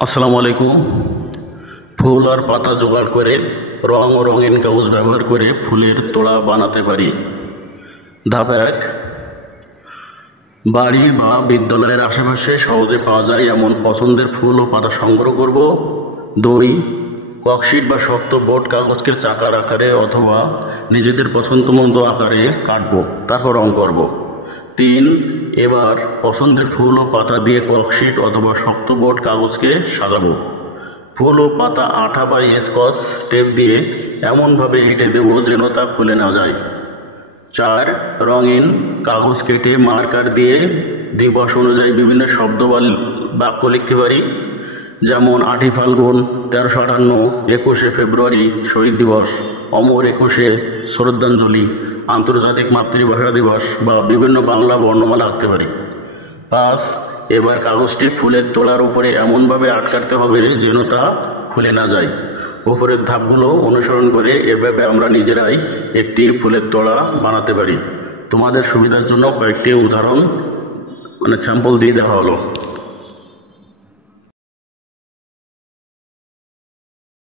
আসসালামু আলাইকুম। ফুল আর পাতা জোগাড় করে রং ও রঙিন কাগজ ব্যবহার করে ফুলের তোড়া বানাতে পারি। ধাপ 1, বাড়ি বা বিদ্যালয়ের আশেপাশে সহজে পাওয়া যায় এমন পছন্দের ফুল ও পাতা সংগ্রহ করব। 2, ককশিট বা শক্ত বোর্ড কাগজকে চাকার আকারে অথবা নিজেদের পছন্দ মতো আকারে কাটবো, তারপর রং করব। 3, এবার পছন্দের ফুল ও পাতা দিয়ে ককশিট অথবা শক্ত বোর্ড কাগজকে সাজাবো। ফুল ও পাতা আঠা বা স্কচ টেপ দিয়ে এমনভাবে এঁটে দেবো যেন তা খুলে না যায়। 4, রঙিন কাগজ কেটে মার্কার দিয়ে দিবস অনুযায়ী বিভিন্ন শব্দ বা বাক্য লিখতে পারি, যেমন 8 ফাল্গুন 1358, 21 ফেব্রুয়ারি শহীদ দিবস, অমর 21 শ্রদ্ধাঞ্জলি, আন্তর্জাতিক মাতৃভাষা দিবস বা বিভিন্ন বাংলা বর্ণমালা আঁকতে পারি। 5, এবার কাগজটি ফুলের তোড়ার উপরে এমনভাবে আটকাতে হবে যেন তা খুলে না যায়। উপরের ধাপগুলো অনুসরণ করে এভাবে আমরা নিজেরাই একটি ফুলের তোড়া বানাতে পারি। তোমাদের সুবিধার জন্য কয়েকটি উদাহরণ স্যাম্পল দিয়ে দেওয়া হলো।